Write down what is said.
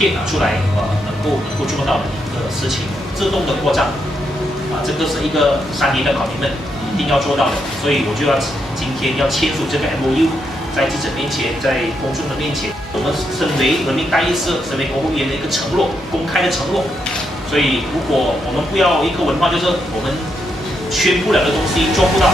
贴拿出来，能够做到的一个事情。自动的过账，这个是一个3年的commitment，一定要做到的。所以我就要今天要签署这个 MOU， 在记者面前，在公众的面前，我们身为人民大议社、身为国务院的一个承诺，公开的承诺。所以，如果我们不要一个文化，就是我们宣布了的东西做不到。